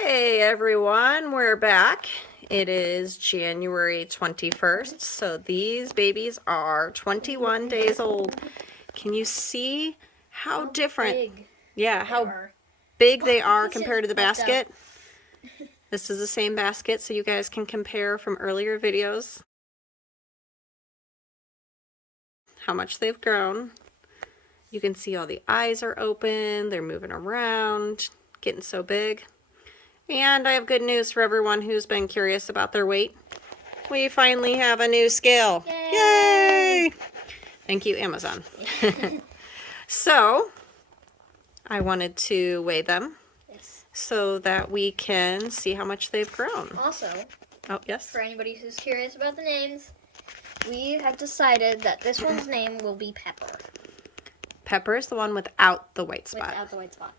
Hey everyone, we're back. It is January 21st, so these babies are 21 days old. Can you see how different? Big Yeah, how big they are compared to the popped up. basket. This is the same basket, so you guys can compare from earlier videos how much they've grown. You can see all the eyes are open, they're moving around, getting so big. And I have good news for everyone who's been curious about their weight. We finally have a new scale. Yay! Yay! Thank you, Amazon. So, I wanted to weigh them so that we can see how much they've grown. Also, oh, yes? For anybody who's curious about the names, we have decided that this one's name will be Pepper. Pepper is the one without the white spot. Without the white spot.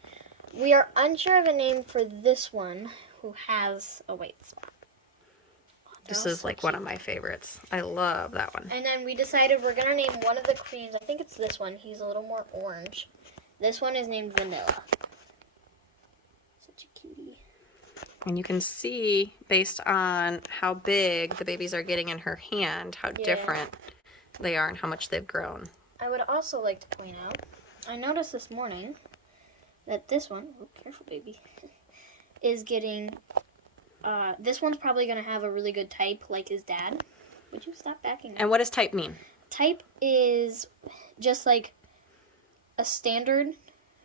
We are unsure of a name for this one who has a white spot. This is like one of my favorites. I love that one. And then we decided we're going to name one of the creams. I think it's this one. He's a little more orange. This one is named Vanilla. Such a cutie. And you can see, based on how big the babies are getting in her hand, how different they are and how much they've grown. I would also like to point out, I noticed this morning that this one, oh, careful baby, is getting, this one's probably going to have a really good type like his dad. Would you stop backing up? And what does type mean? Type is just like a standard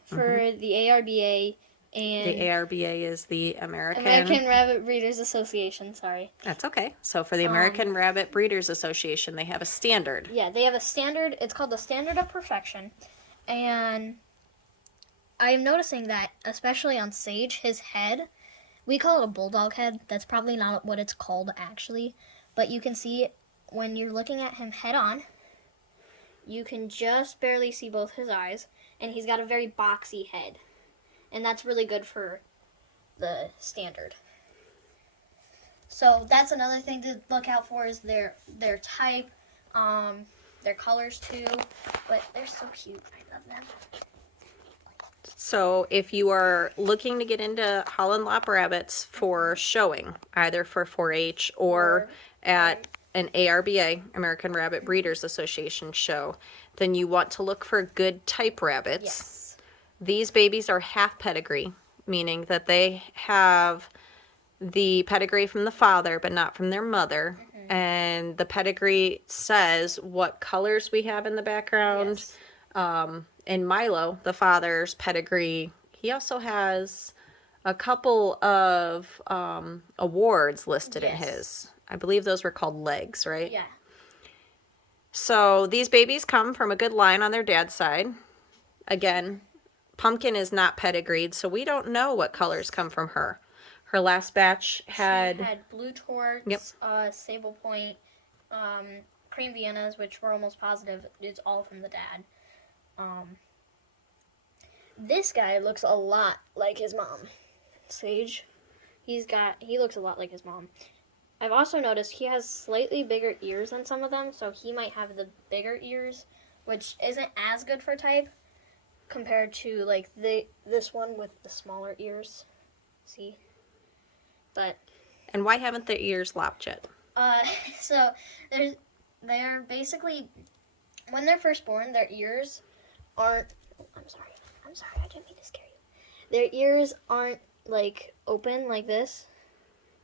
for the ARBA and... The ARBA is the American Rabbit Breeders Association, sorry. That's okay. So for the American Rabbit Breeders Association, they have a standard. Yeah, they have a standard. It's called the Standard of Perfection. And I'm noticing that, especially on Sage, his head, we call it a bulldog head. That's probably not what it's called, actually. But you can see when you're looking at him head on, you can just barely see both his eyes. And he's got a very boxy head. And that's really good for the standard. So that's another thing to look out for is their type, their colors too. But they're so cute. I love them. So if you are looking to get into Holland Lop rabbits for showing, either for 4-H or at an ARBA, American Rabbit Breeders Association show, then you want to look for good type rabbits. Yes. These babies are half pedigree, meaning that they have the pedigree from the father, but not from their mother. And the pedigree says what colors we have in the background. Yes. And Milo, the father's pedigree, he also has a couple of awards listed in his. I believe those were called legs, right? Yeah. So these babies come from a good line on their dad's side. Again, Pumpkin is not pedigreed, so we don't know what colors come from her. Her last batch had... She had Blue Torts, Sable Point, Cream Viennas, which we're almost positive is all from the dad. This guy looks a lot like his mom. Sage. He looks a lot like his mom. I've also noticed he has slightly bigger ears than some of them, so he might have the bigger ears, which isn't as good for type compared to like this one with the smaller ears. See? But and why haven't their ears lopped yet? So they're basically, when they're first born, their ears aren't, I'm sorry, I didn't mean to scare you. Their ears aren't like open like this.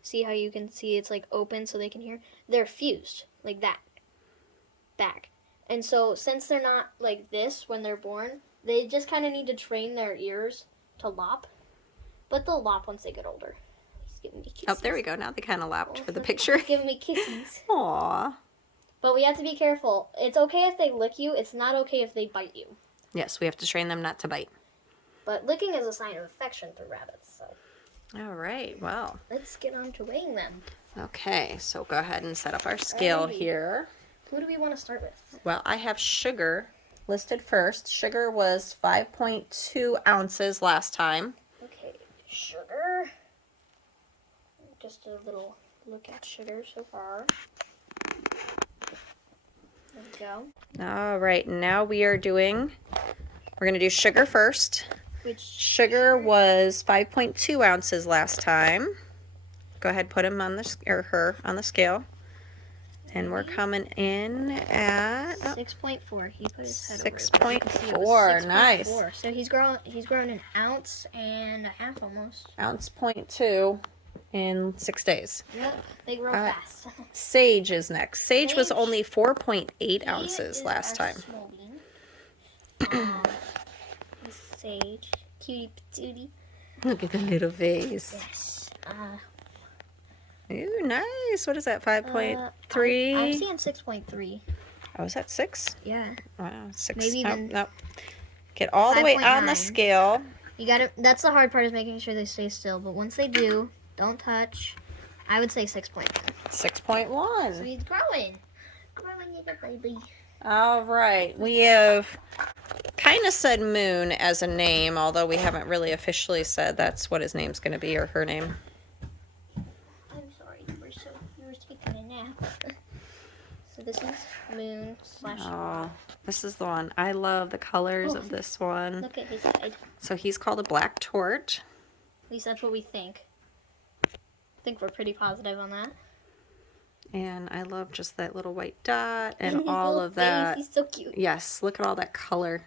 See how you can see it's like open so they can hear? They're fused like that, back. And so since they're not like this when they're born, they just kind of need to train their ears to lop. But they'll lop once they get older. He's giving me kisses. Oh, there we go. Now they kind of lopped for the picture. He's giving me kisses. Aww. But we have to be careful. It's okay if they lick you. It's not okay if they bite you. Yes, we have to train them not to bite. But licking is a sign of affection through rabbits. So. All right, well. Let's get on to weighing them. Okay, so go ahead and set up our scale here. Who do we want to start with? Well, I have Sugar listed first. Sugar was 5.2 ounces last time. Okay, Sugar. Just a little look at Sugar so far. There we go. All right, now we're going to do Sugar first. Which Sugar was 5.2 ounces last time. Go ahead, put him on the or her on the scale. And we're coming in at 6.4. He put his head over it, 6.4. Nice. 6.4. So he's grown an ounce and a half almost. Ounce point 2 in 6 days. Yep, they grow fast. Sage is next. Sage was Sage, only 4.8 He ounces is last our time. small bean. Sage, cutie patootie. Look at the little face. Yes. Ooh, nice. What is that? 5.3? I'm seeing 6.3. Oh, is that 6? Yeah. Wow, 6. Maybe even nope. Get all the way on the 5.9. scale. You gotta. That's the hard part, is making sure they stay still. But once they do, don't touch. I would say 6.1. 6.1. So he's growing. Growing little baby. All right. We have kind of said Moon as a name, although we haven't really officially said that's what his name's going to be or her name. I'm sorry, you were taking a nap. So this is Moon / Oh, this is the one. I love the colors of this one. Look at his head. So he's called a black tort. At least that's what we think. I think we're pretty positive on that. And I love just that little white dot and his all little of that. Face. He's so cute. Yes, look at all that color.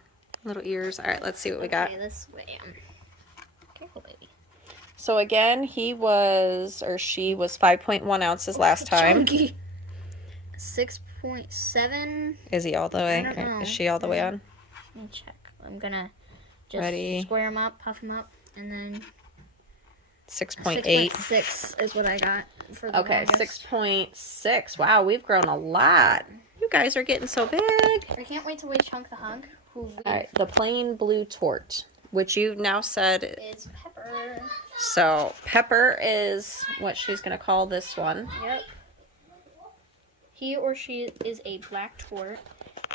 Little ears. All right, let's see what we got. Okay, this way. Careful, baby. So again, he was, or she was 5.1 ounces last time. Chunky. 6.7. Is he all the way? I don't know. Is she all the way on? Let me check. I'm gonna just Ready. square them up, puff them up, and then 6.8. 6.6 is what I got for the Okay, longest. 6.6. Wow, we've grown a lot. You guys are getting so big. I can't wait to weigh Chunk the Hunk, who All right, the plain blue tort, which you've now said. is Pepper. So Pepper is what she's going to call this one. Yep. He or she is a black tort.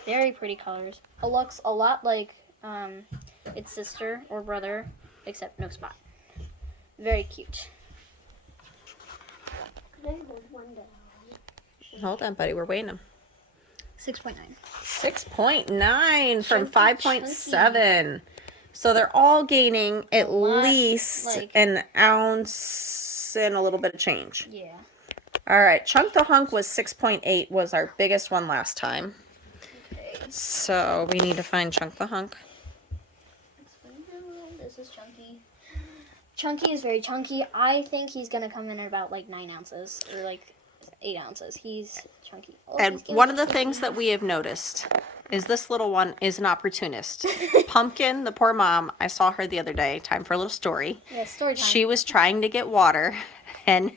Very pretty colors. It looks a lot like its sister or brother, except no spot. Very cute. Could I hold one down? Hold on, buddy. We're weighing them. 6.9. 6.9 from Chunky, 5.7. So they're all gaining at lot, least like- an ounce and a little bit of change. Yeah. All right, Chunk the Hunk was 6.8, was our biggest one last time. Okay. So we need to find Chunk the Hunk. This is Chunky. Chunky is very chunky. I think he's gonna come in at about like 9 ounces or like 8 ounces. He's chunky. Oh, And he's getting one of the chunky. things that we have noticed is this little one is an opportunist. Pumpkin, the poor mom, I saw her the other day. Time for a little story. Yeah, story time. She was trying to get water, and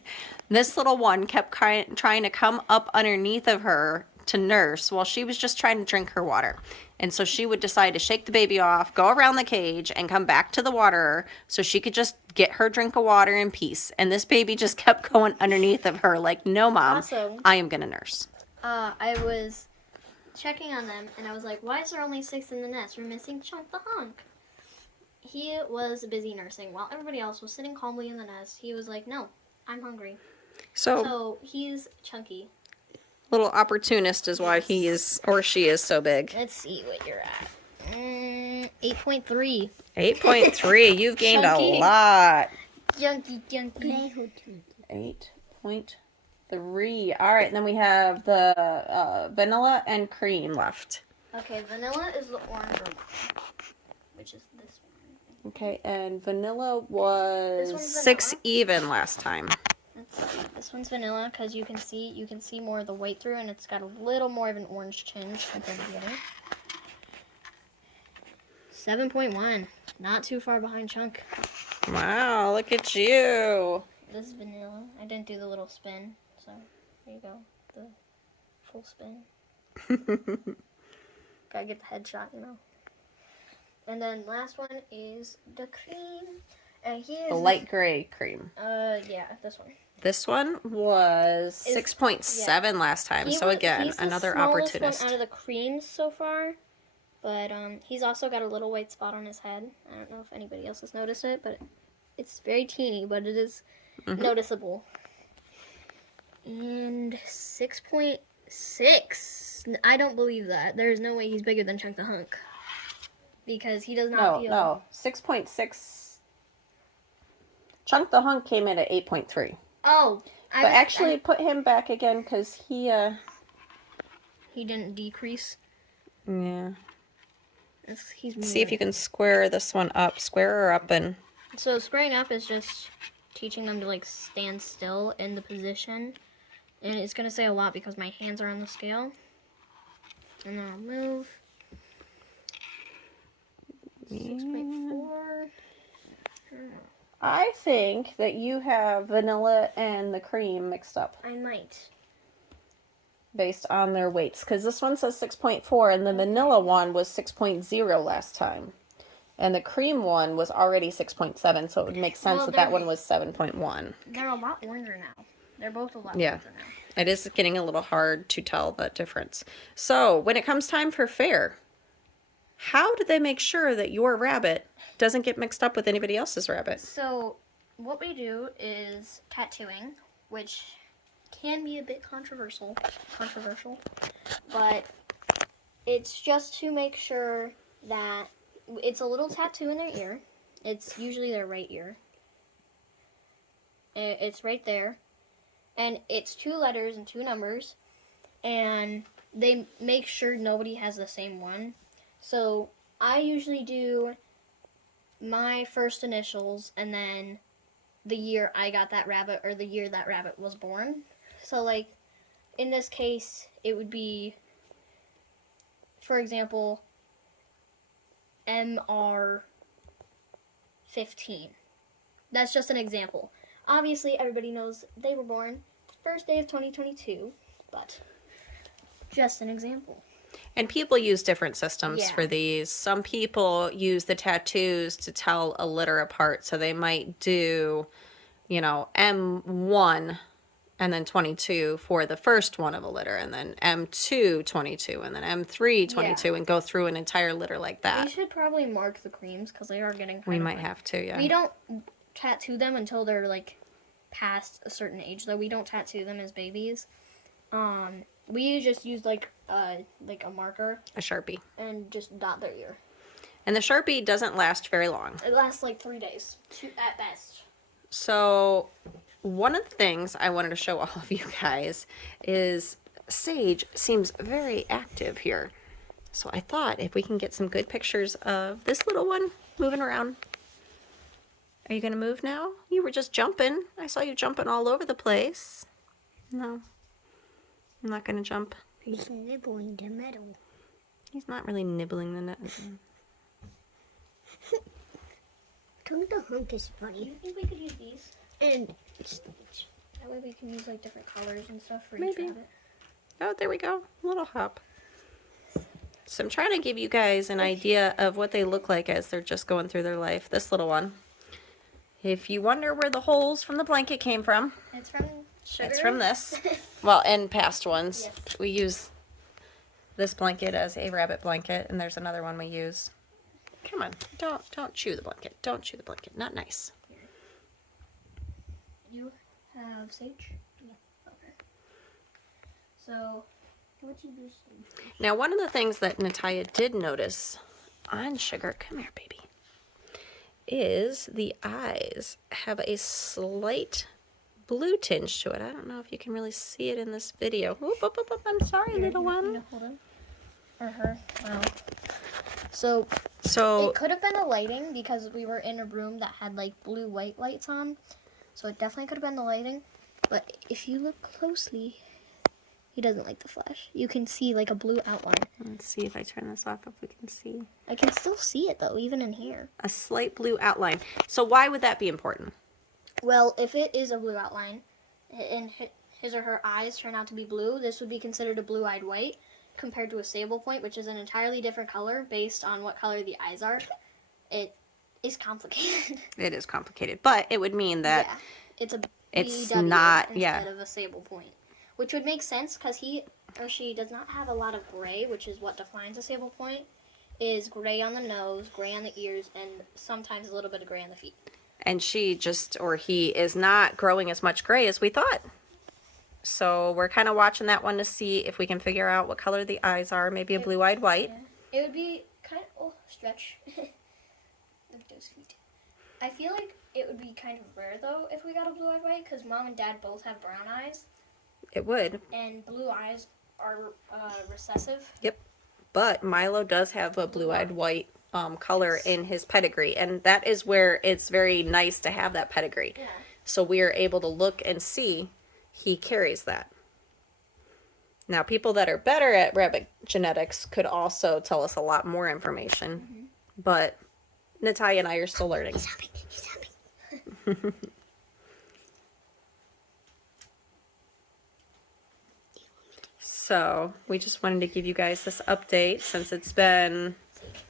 this little one kept trying to come up underneath of her to nurse while she was just trying to drink her water. And so she would decide to shake the baby off, go around the cage, and come back to the water so she could just get her drink of water in peace. And this baby just kept going underneath of her like, no, Mom, Also, I am going to nurse. I was checking on them, and I was like, why is there only 6 in the nest? We're missing Chunk the Hunk. He was busy nursing while everybody else was sitting calmly in the nest. He was like, no, I'm hungry. So he's chunky. Little opportunist is why he is, or she is, so big. Let's see what you're at. 8.3. 8.3. You've gained Chunky. a lot. Chunky. 8.3. All right, and then we have the vanilla and cream left. Okay, vanilla is the orange one, which is this one. Okay, and vanilla This was one's 6 vanilla. even last time. Let's see. This one's vanilla because you can see more of the white through, and it's got a little more of an orange tinge compared to the other. 7.1. Not too far behind Chunk. Wow, look at you. This is vanilla. I didn't do the little spin, so there you go. The full spin. Gotta get the headshot, you know. And then last one is the cream. And he is The light gray cream. yeah, this one. This one was 6.7 last time. So again, he's another the smallest opportunist. one out of the creams so far, but he's also got a little white spot on his head. I don't know if anybody else has noticed it, but it's very teeny, but it is noticeable. And 6.6. I don't believe that. There's no way he's bigger than Chunk the Hunk. because he does not No, feel. no, 6.6. Chunk the Hunk came in at 8.3. Oh, But actually, put him back again because he didn't decrease. yeah. He's See if you can square this one up. Square her up and. So squaring up is just teaching them to like stand still in the position, and it's gonna say a lot because my hands are on the scale. And then I'll move. 6.4. I think that you have vanilla and the cream mixed up I might. based on their weights. Because this one says 6.4 and the vanilla one was 6.0 last time. And the cream one was already 6.7, so it would make sense that one was 7.1. They're a lot warmer now. They're both a lot Yeah. warmer now. It is getting a little hard to tell the difference. So, when it comes time for fair, how do they make sure that your rabbit doesn't get mixed up with anybody else's rabbit? So, what we do is tattooing, which can be a bit controversial, but it's just to make sure that it's a little tattoo in their ear. It's usually their right ear. It's right there. And it's 2 letters and 2 numbers. And they make sure nobody has the same one. So I usually do my first initials and then the year I got that rabbit or the year that rabbit was born. So like in this case, it would be, for example, MR15. That's just an example. Obviously, everybody knows they were born first day of 2022, but just an example. And people use different systems Yeah. for these. Some people use the tattoos to tell a litter apart. So they might do, M1 and then 22 for the first one of a litter, and then M2, 22, and then M3, 22, and go through an entire litter like that. We should probably mark the creams because they are getting We might have to, yeah. We don't tattoo them until they're like past a certain age, though. We don't tattoo them as babies. We just use like a marker, a Sharpie, and just dot their ear. And the Sharpie doesn't last very long. It lasts like 3 days, 2 at best. So one of the things I wanted to show all of you guys is Sage seems very active here. So I thought if we can get some good pictures of this little one moving around. Are you going to move now? You were just jumping. I saw you jumping all over the place. No. I'm not going to jump. He's nibbling the metal. He's not really nibbling the net. Chunk the Hunk is funny. Do you think we could use these? And that way we can use like different colors and stuff for each rabbit. Oh, there we go. A little hop. So I'm trying to give you guys an idea of what they look like as they're just going through their life. This little one. If you wonder where the holes from the blanket came from, it's from sugar. It's from this. Well, and past ones. Yes. We use this blanket as a rabbit blanket, and there's another one we use. Come on, don't chew the blanket. Don't chew the blanket. Not nice. You have Sage? Yeah. Okay. So, what you do? Now, one of the things that Natalia did notice on Sugar, come here, baby, is the eyes have a slight blue tinge to it. I don't know if you can really see it in this video. Oop, oop, oop, oop. I'm sorry, little one. Hold on. Or her. Wow. So it could have been the lighting because we were in a room that had like blue-white lights on. So it definitely could have been the lighting. But if you look closely, he doesn't like the flash. You can see like a blue outline. Let's see if I turn this off if we can see. I can still see it though, even in here. A slight blue outline. So why would that be important? Well, if it is a blue outline and his or her eyes turn out to be blue, this would be considered a blue-eyed white compared to a sable point, which is an entirely different color based on what color the eyes are. It is complicated. It is complicated, but it would mean that it's a it's BW not instead of a sable point, which would make sense because he or she does not have a lot of gray, which is what defines a sable point. Is gray on the nose, gray on the ears, and sometimes a little bit of gray on the feet. And he is not growing as much gray as we thought. So we're kind of watching that one to see if we can figure out what color the eyes are. Maybe a blue-eyed white. Yeah. It would be kind of stretch. Look at those feet. I feel like it would be kind of rare though if we got a blue-eyed white because mom and dad both have brown eyes. It would. And blue eyes are recessive. Yep. But Milo does have a blue-eyed white color in his pedigree, and that is where it's very nice to have that pedigree. Yeah. So we are able to look and see he carries that. Now, people that are better at rabbit genetics could also tell us a lot more information, but Natalia and I are still learning. He's happy. So we just wanted to give you guys this update since it's been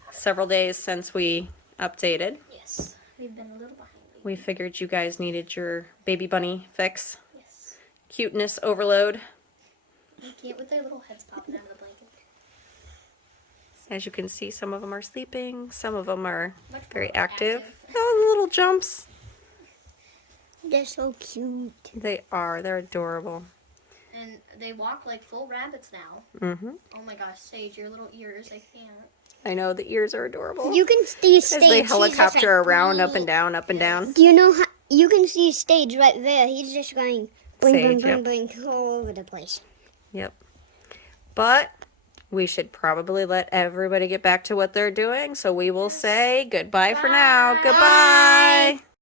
several days since we updated. Yes. We've been a little behind. We figured you guys needed your baby bunny fix. Yes. Cuteness overload. They can't with their little heads popping out of the blanket. As you can see, some of them are sleeping. Some of them are Much very more active. Oh, the little jumps. They're so cute. They are. They're adorable. And they walk like full rabbits now. Mm-hmm. Oh my gosh, Sage, your little ears, I can't. I know, the ears are adorable. You can see As Stage. they He's just helicopter like, around, up and down, up and down. Do you know how you can see Stage right there? He's just going blink, Sage, blink, yep. blink, blink all over the place. Yep. But we should probably let everybody get back to what they're doing. So we will say goodbye for now. Bye. Goodbye.